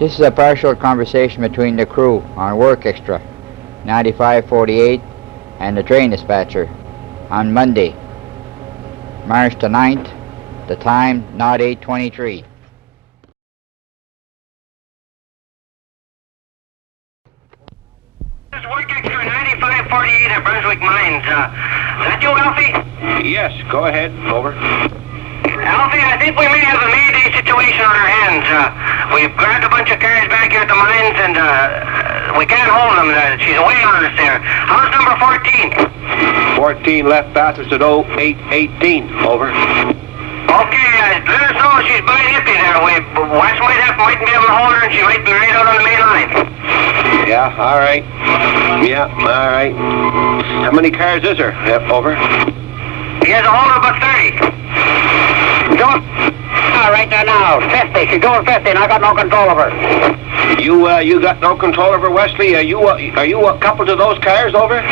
This is a partial conversation between the crew on work extra 9548 and the train dispatcher on Monday, March the 9th, the time 08:23. This work extra 9548 at Brunswick Mines. Is that you, Alfie? Yes, go ahead. Over. Alfie, I think we may have a Mayday situation on our hands. We've grabbed a bunch of cars back here at the mines and we can't hold them. She's away on us there. How's number 14? 14 left Bathurst at 08:18. Over. Okay, let us know if she's by Nippy there. Wes mightn't be able to hold her and she might be right out on the main line. Yeah, all right. Yeah, all right. How many cars is there? Yep, over. He has a hold of about 30. Going right there now, 50. She's going 50 and I got no control of her. You got no control over Wesley? Are you coupled to those cars? Over.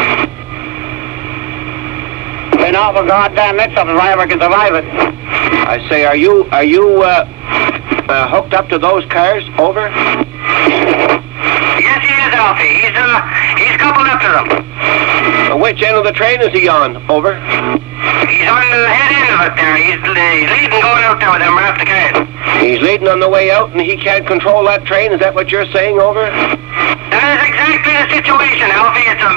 Been awful goddamn mix up if I ever can survive it. I say, are you hooked up to those cars? Over. Yes, he is, Alfie. He's coupled up to them. Which end of the train is he on? Over. He's on the head end of it there. He's leading going out there with them right off the cars. He's leading on the way out and he can't control that train? Is that what you're saying? Over. That is exactly the situation, Alfie. It's a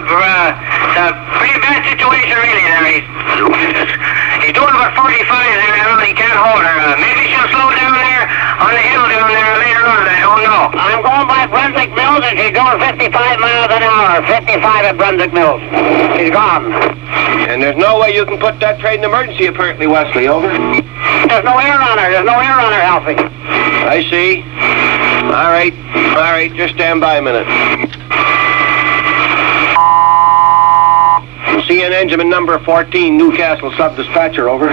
pretty bad situation, really, there. He's doing about 45 there now and he can't hold her. Maybe she'll slow down there on the hill down there later on. I don't know. I'm going by Brunswick Mills and she's going 55 miles an hour. 55 at Brunswick Mills. She's gone. And there's no way you can put that train in emergency, apparently, Wesley. Over. There's no air on her. There's no air on her, Alfie. I see. All right. Just stand by a minute. CN Engineman number 14, Newcastle Sub dispatcher. Over.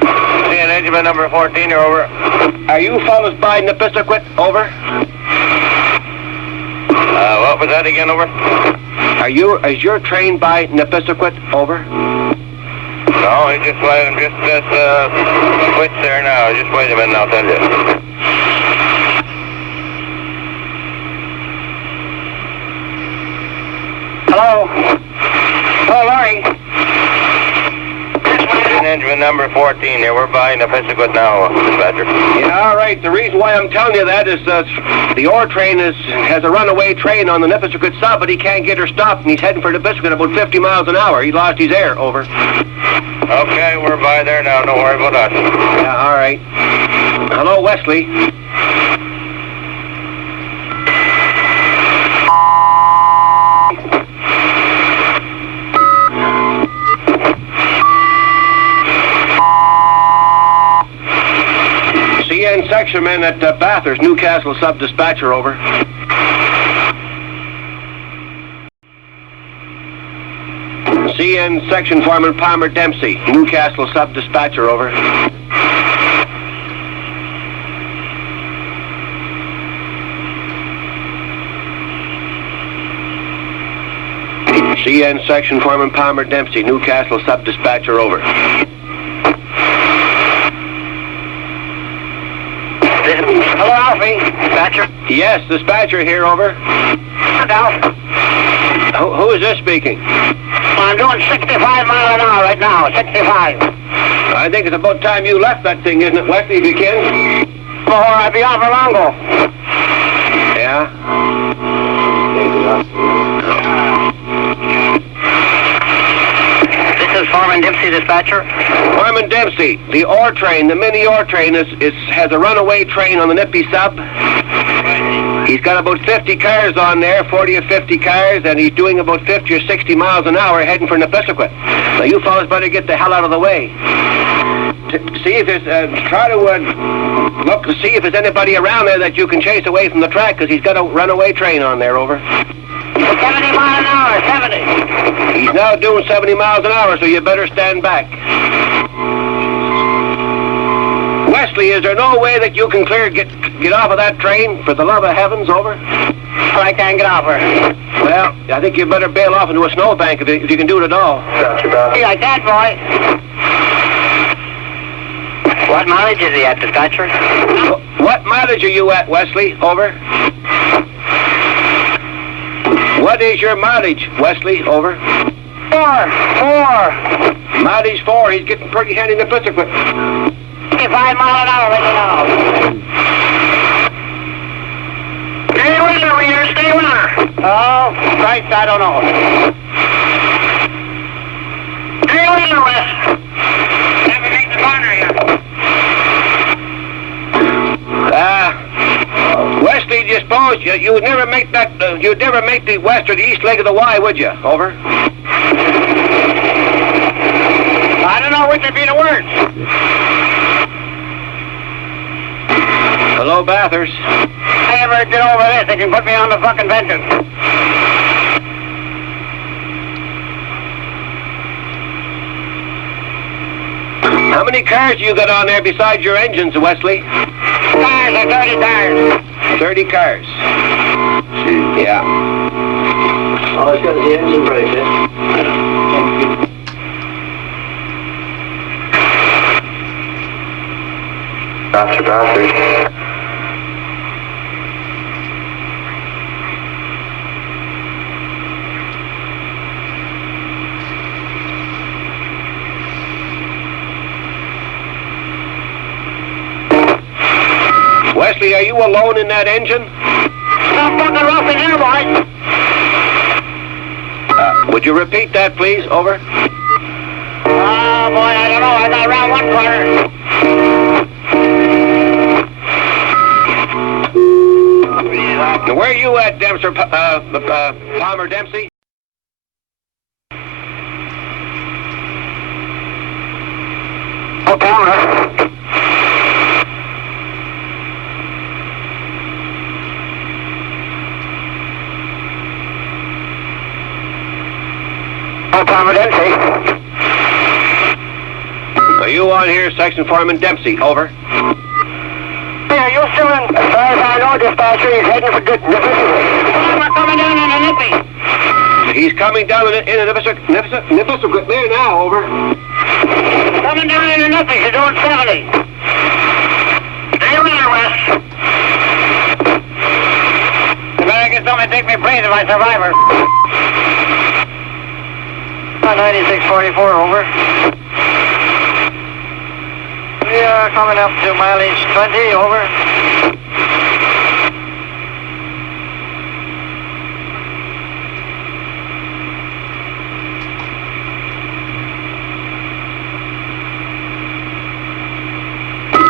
CN Engineman number 14, you're over. Are you fellas by Nepisiguit? Over. What was that again? Over. Is your train by Nepisiguit? Over. No, he just switch there now. Just wait a minute, I'll tell you. Hello? Hello, Laurie. Engine number 14 here. We're by Nepisiguit now, dispatcher. Yeah, all right. The reason why I'm telling you that is the ore train has a runaway train on the Nepisiguit Sub, but he can't get her stopped, and he's heading for Nepisiguit about 50 miles an hour. He lost his air. Over. Okay, we're by there now. Don't worry about us. Yeah, all right. Hello, Wesley. CN section man at Bathurst, Newcastle Sub dispatcher. Over. CN section foreman Palmer Dempsey, Newcastle Sub dispatcher. Over. CN section foreman Palmer Dempsey, Newcastle Sub dispatcher. Over. Hello, Alfie. Dispatcher? Yes, dispatcher here. Over. Alfie. Who is this speaking? I'm doing 65 miles an hour right now. 65. I think it's about time you left that thing, isn't it, Wesley, if you can? Or I'd be off for Longo. Yeah? This is Foreman Dempsey, dispatcher. Foreman Dempsey, the ore train, the mini ore train has a runaway train on the Nippy Sub. He's got about 50 cars on there, 40 or 50 cars, and he's doing about 50 or 60 miles an hour heading for Nepisiguit. Now, you fellas better get the hell out of the way. See if there's, try to look to see if there's anybody around there that you can chase away from the track, because he's got a runaway train on there. Over. 70 miles an hour, 70. He's now doing 70 miles an hour, so you better stand back. Wesley, is there no way that you can get off of that train, for the love of heavens? Over. I can't get off her. Well, I think you better bail off into a snowbank if you can do it at all. Yeah, I can't, boy. What mileage is he at, dispatcher? What mileage are you at, Wesley? Over. What is your mileage, Wesley? Over. 4. Mileage 4. He's getting pretty handy in the Nepisiguit. 55 mile an hour, let me know. Stay with her, reader, stay with her. Oh, Christ, I don't know. Stay with her, Wes. Let me make the corner here. Wesley, do you suppose you would never make that, you'd never make the west or the east leg of the Y, would you? Over. I don't know which would be the worst. Hello, Bathurst. If I ever get over this, they can put me on the fucking vengeance. How many cars you got on there besides your engines, Wesley? Cars, 30 cars. 30 cars. Yeah. Oh, it's got the engine brake, eh? Dr. Bathurst. Wesley, are you alone in that engine? Stop fucking rough in here, boy. Would you repeat that, please? Over. Oh, boy, I don't know. I got around one corner. Now, where are you at, Dempster, Palmer Dempsey? Oh, Palmer. Oh, Palmer Dempsey. Are you on here, Section Foreman Dempsey? Over. Hey, are you still in? As far as I know, dispatcher, he's heading for good. We're coming down in a nippy. He's coming down in a Nepisiguit there now, over. Coming down in a nippy, he's doing 70. Stay with her, Wes. You better get somebody to take me place if I survive her. 9644, over. We are coming up to mileage 20, over.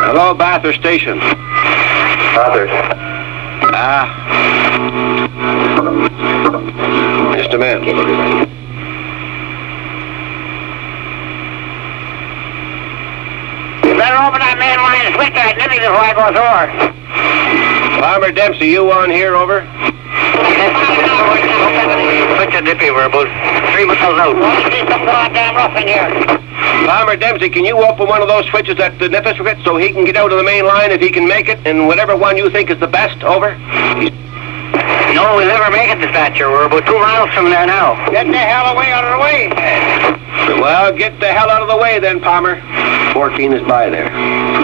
Hello, Bathurst Station. Bathurst. Just a minute. Better open that main line and switch that nippy before I go through her. Palmer Dempsey, you on here, over? Switch a nippy, we're about 3 miles out. Well, there's some goddamn rough in here. Palmer Dempsey, can you open one of those switches at the Nepisiguit so he can get out of the main line if he can make it, and whatever one you think is the best, over? No, we'll never make it, dispatcher. We're about 2 miles from there now. Get the hell away out of the way. Well, get the hell out of the way then, Palmer. 14 is by there.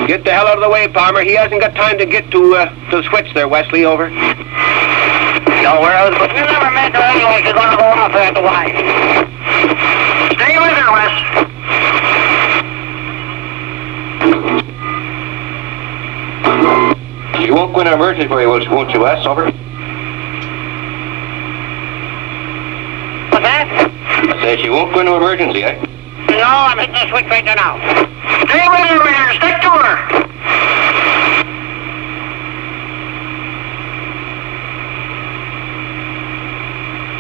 Get the hell out of the way, Palmer. He hasn't got time to get to the switch there, Wesley, over. No, we're out. We'll never make her anyway. She's going to go off at the Y. Stay with her, Wes. You won't go in an emergency for you, won't you, Wes, over? What's that? I say she won't go into emergency, eh? No, I'm hitting the switch right there now. Stay with her, reader. Stick to her.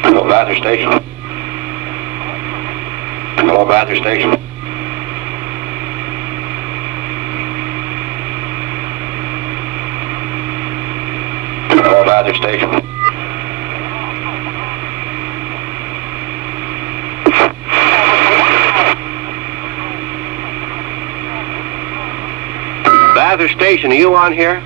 Hello, Bathurst Station. Hello, Bathurst Station. Hello, Bathurst Station. Bathurst Station, are you on here?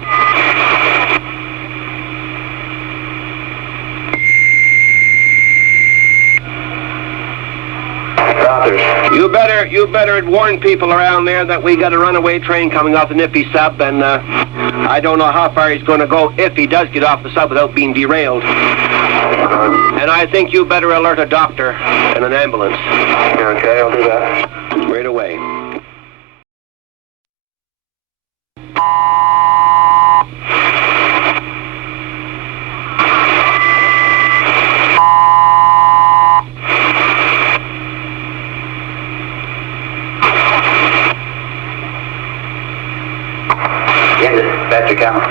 Bathurst. You better warn people around there that we got a runaway train coming off the Nippy Sub, and I don't know how far he's going to go if he does get off the sub without being derailed. And I think you better alert a doctor and an ambulance. Okay, I'll do that. Right away. Yeah, dispatch account.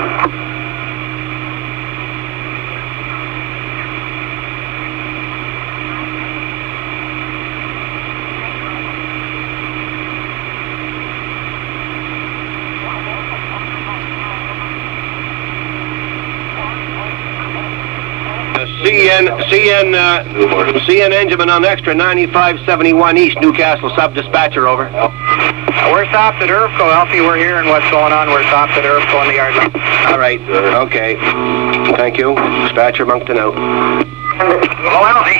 CN Engineman on extra 9571 East, Newcastle Sub dispatcher, over. We're stopped at Irvco, Alfie. We're hearing what's going on. We're stopped at Irvco in the yard. All right, okay. Thank you. Dispatcher Moncton out. Hello, Alfie?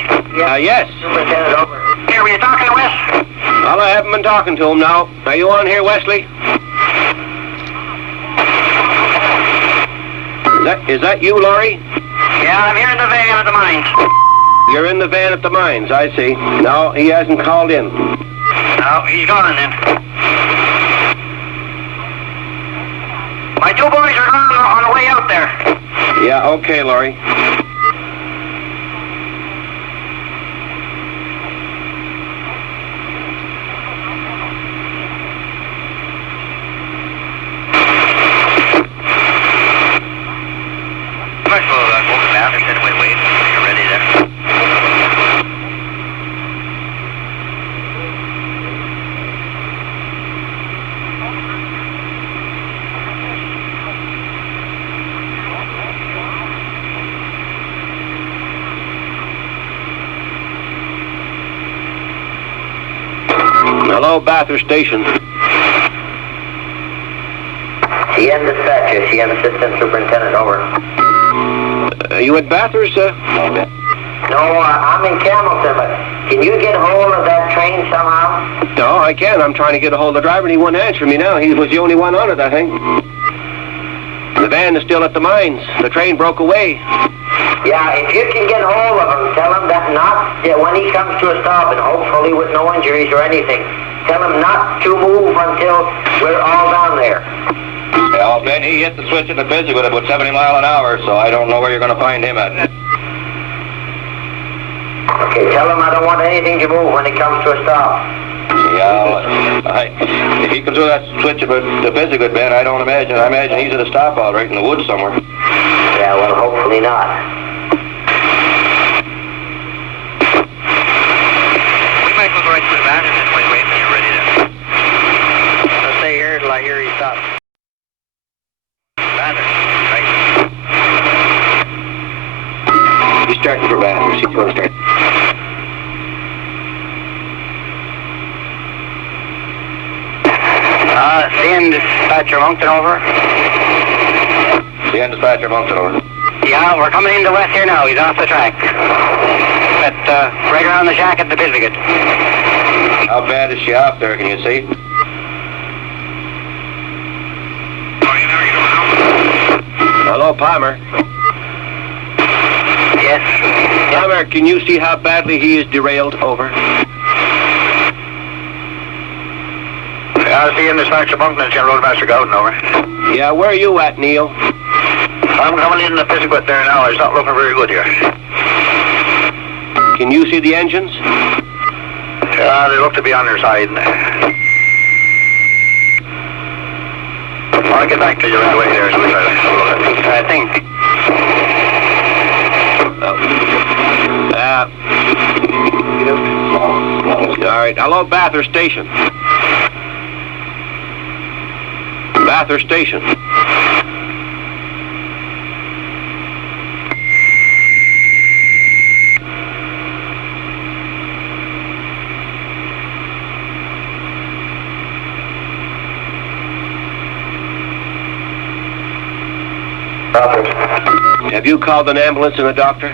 Yes. Superintendent, over. Here, were you talking to Wes? Well, I haven't been talking to him now. Are you on here, Wesley? Is that you, Laurie? Yeah, I'm here in the van at the mines. You're in the van at the mines, I see. No, he hasn't called in. No, he's gone then. My two boys are gone on the way out there. Yeah, okay, Laurie. Hello, Bathurst Station. CN dispatcher, CN assistant superintendent, over. Are you at Bathurst? No, I'm in Campbellton, but can you get hold of that train somehow? No, I can. I'm trying to get a hold of the driver, and he won't answer me now. He was the only one on it, I think. The van is still at the mines. The train broke away. Yeah, if you can get hold of him, tell him that when he comes to a stop, and hopefully with no injuries or anything, tell him not to move until we're all down there. Well, Ben, he hit the switch at Nepisiguit about 70 miles an hour, so I don't know where you're going to find him at. Okay, tell him I don't want anything to move when he comes to a stop. Yeah, if he comes through that switch about Nepisiguit, Ben, I imagine he's at a stop all right in the woods somewhere. Yeah, well, hopefully not. We might go right through the van and then wait when you're ready to. I'll stay here till I hear he stops. Right. He's starting for Bathurst. He's going to start. CN dispatcher Moncton, over. CN dispatcher Moncton, over. Yeah, we're coming into West here now. He's off the track. Right around the shack at Nepisiguit. How bad is she off there, can you see? Hello, Palmer. Yes. Palmer, can you see how badly he is derailed? Over. I'll see you in dispatcher Moncton, General Roadmaster Gowden, over. Yeah, where are you at, Neil? I'm coming in the Nepisiguit there now. It's not looking very good here. Can you see the engines? They look to be on their side. I'll get back to you right away there. I think. All right. Hello, Bathurst Station. Bathurst Station. Bathurst. Have you called an ambulance and a doctor?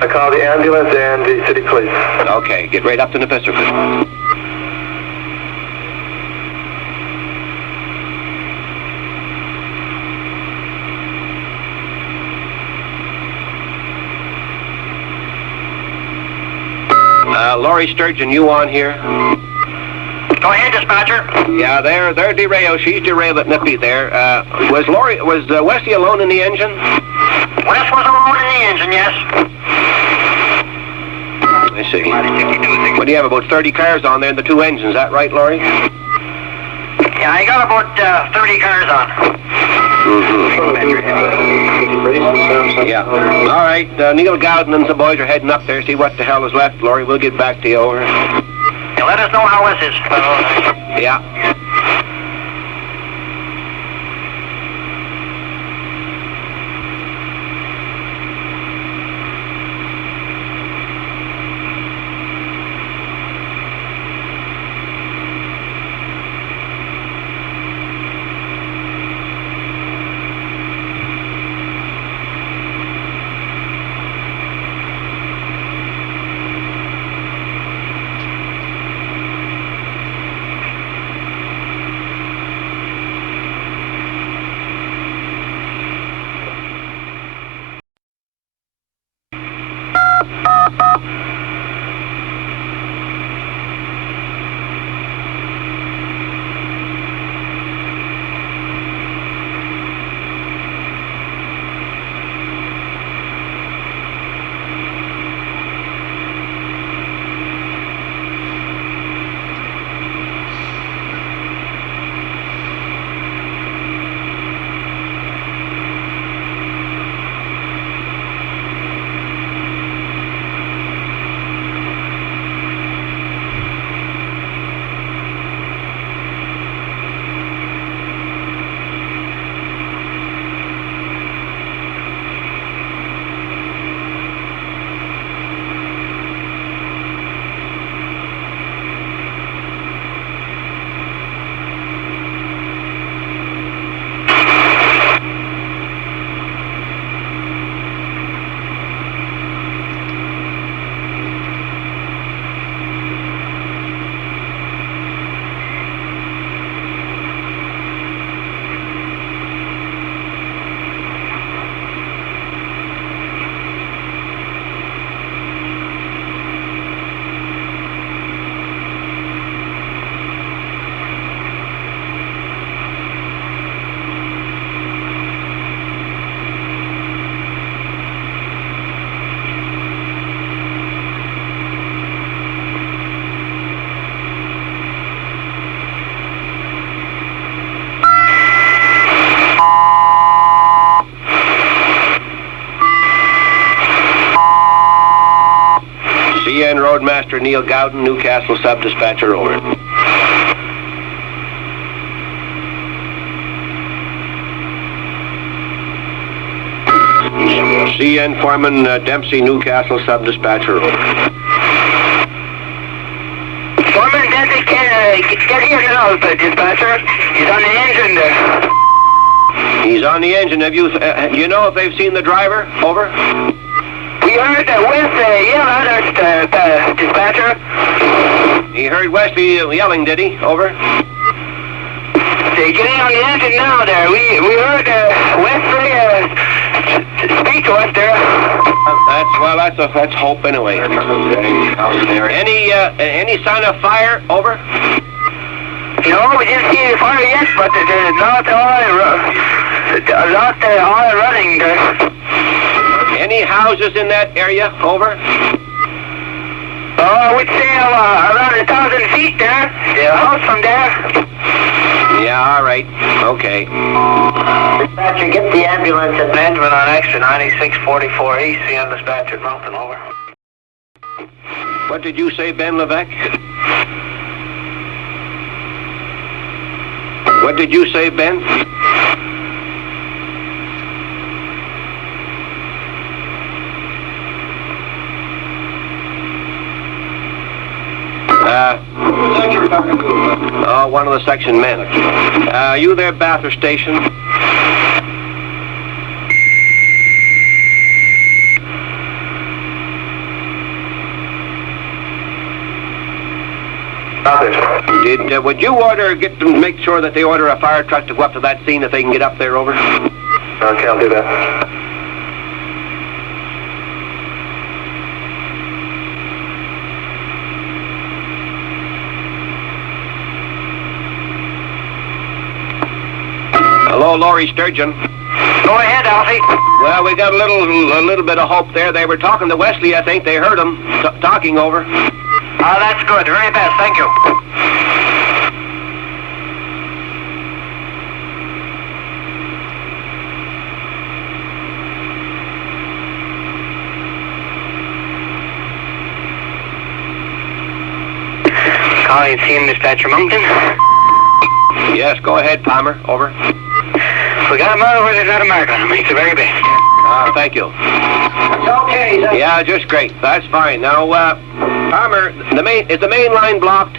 I called the ambulance and the city police. Okay, get right up to Nepisiguit. Laurie Sturgeon, you on here? Go ahead, dispatcher. Yeah, they're derailed. She's derailed at Nippy there. Was Wesley alone in the engine? Wes was alone in the engine, yes. I see. What do you have, about 30 cars on there in the two engines, is that right, Laurie? Yeah, I got about 30 cars on. Yeah. All right, Neil Gowden and the boys are heading up there. See what the hell is left, Laurie. We'll get back to you, over. Yeah, let us know how this is. Yeah. Roadmaster Neil Gowden, Newcastle Sub dispatcher, over. CN Foreman Dempsey, Newcastle Sub dispatcher, over. Foreman Dempsey, get here now, dispatcher. He's on the engine there. He's on the engine. Have you? Do you know if they've seen the driver? Over. We heard Wesley yell at us, dispatcher. He heard Wesley yelling, did he? Over. Get in on the engine now there. We heard Wesley speak to us there. That's hope anyway. Any sign of fire? Over. No, we didn't see the fire yet, but there's not all running there. Any houses in that area? Over. Oh, I would say around 1,000 feet there. The house from there. Yeah, all right. Okay. Dispatcher, get the ambulance at Benjamin on extra 9644 East, CN dispatcher, Mountain, over. What did you say, Ben Levesque? What did you say, Ben? One of the section men. You there, Bathurst Station? Would you make sure that they order a fire truck to go up to that scene if they can get up there, over? Okay, I'll do that. Hello, Laurie Sturgeon. Go ahead, Alfie. Well, we got a little bit of hope there. They were talking to Wesley, I think. They heard him talking over. Oh, that's good. Very best. Thank you. Calling team dispatcher Moncton. Yes, go ahead, Palmer. Over. We got a murder where there's not a mark on him. He's the very best. Thank you. Okay, sir. Yeah, just great. That's fine. Now, Palmer, is the main line blocked?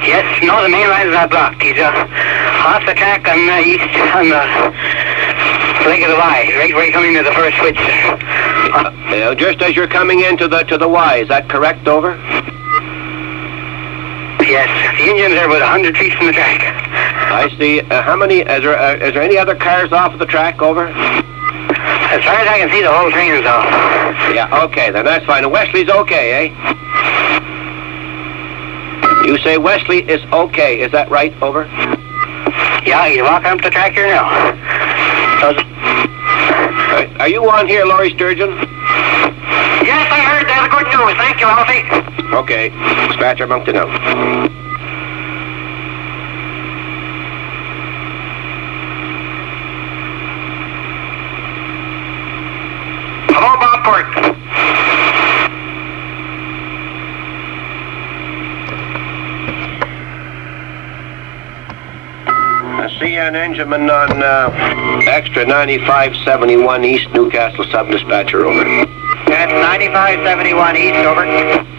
Yes, no, the main line is not blocked. He's off the track on the east, on the leg of the Y, right where you come into the first switch. Just as you're coming into the Y, is that correct? Over. Yes, the engine's are about 100 feet from the track. I see. How many? Is there any other cars off of the track? Over. As far as I can see, the whole train is off. Yeah. Okay, then that's fine. And Wesley's okay, eh? You say Wesley is okay. Is that right? Over. Yeah, he's walking up the track here now. Are you on here, Laurie Sturgeon? Yes, I heard that. Good news. Thank you, Alfie. Okay. Dispatcher Moncton out. Hello, Bobport. I see an engineman on extra 9571 East Newcastle Sub dispatcher. Over. That's 9571 East, over.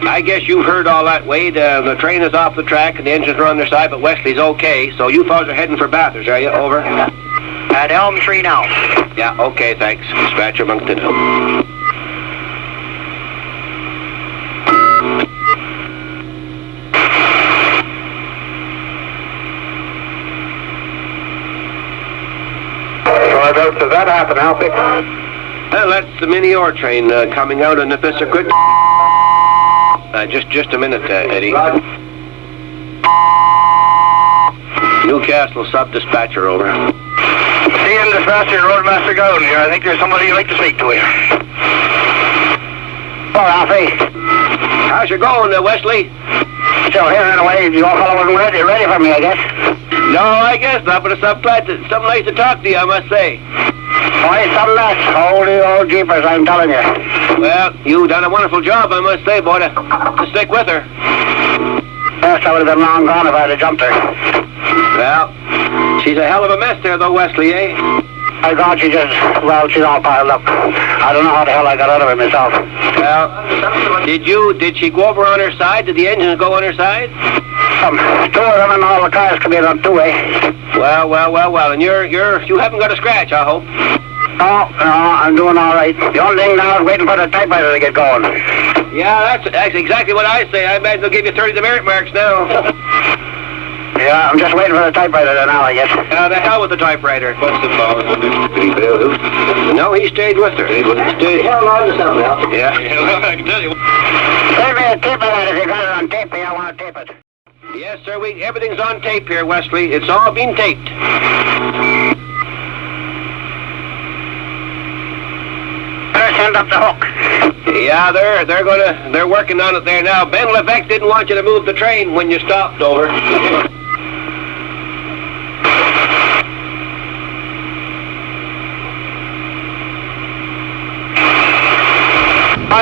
I guess you've heard all that, Wade. The train is off the track and the engines are on their side, but Wesley's okay. So you fellas are heading for Bathurst, are you? Over. At Elm Tree now. Yeah, okay, thanks. Dispatcher Moncton out. Whereabouts does that happen, Alfie? Well, that's the mini ore train coming out of Nepisiguit. Just a minute, Eddie. Newcastle Sub dispatcher, over. CM dispatcher, Roadmaster Golden here. I think there's somebody you'd like to speak to here. Hello, Alfie. How's you going, Wesley? Still here, Runaway. Your fellow wasn't ready for me, I guess. No, I guess not, but I'm glad something nice to talk to you, I must say. Why, something else. Holy old jeepers, I'm telling you. Well, you done a wonderful job, I must say, boy, to stick with her. Yes, I would have been long gone if I'd have jumped her. Well, she's a hell of a mess there, though, Wesley, eh? I thought she's all piled up. I don't know how the hell I got out of it myself. Well, did she go over on her side? Did the engines go on her side? Two of them and all the cars come in on two-way. Well, and you haven't got a scratch, I hope. No, I'm doing all right. The only thing now is waiting for the typewriter to get going. Yeah, that's exactly what I say. I imagine they'll give you 30 demerit marks now. Yeah, I'm just waiting for the typewriter now, I guess. The hell with the typewriter. What's the power? No, he stayed with her. He stayed. Hell on to something else. Yeah. I can tell you. Send me a tape of that if you got it on tape. I want to tape it. Yes, sir. Everything's on tape here, Wesley. It's all been taped. Better send up the hook. Yeah, they're working on it there now. Ben Levesque didn't want you to move the train when you stopped, over.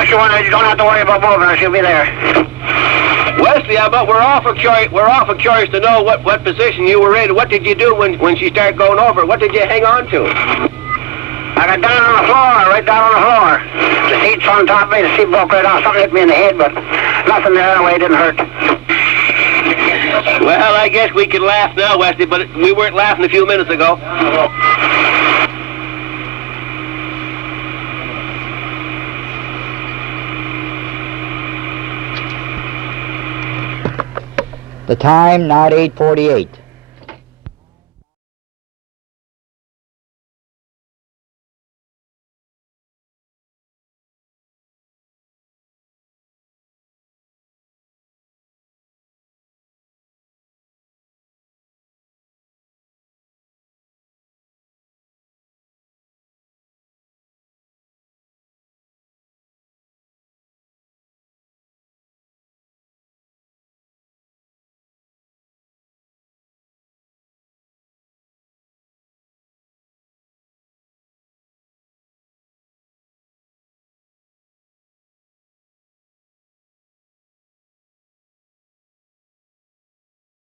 You don't have to worry about moving her. She'll be there. Wesley, but we're awful curious to know what position you were in. What did you do when she started going over? What did you hang on to? I got down on the floor, right down on the floor. The seat's on top of me. The seat broke right off. Something hit me in the head, but nothing there anyway. It didn't hurt. Well, I guess we can laugh now, Wesley, but we weren't laughing a few minutes ago. The time, not 8:48.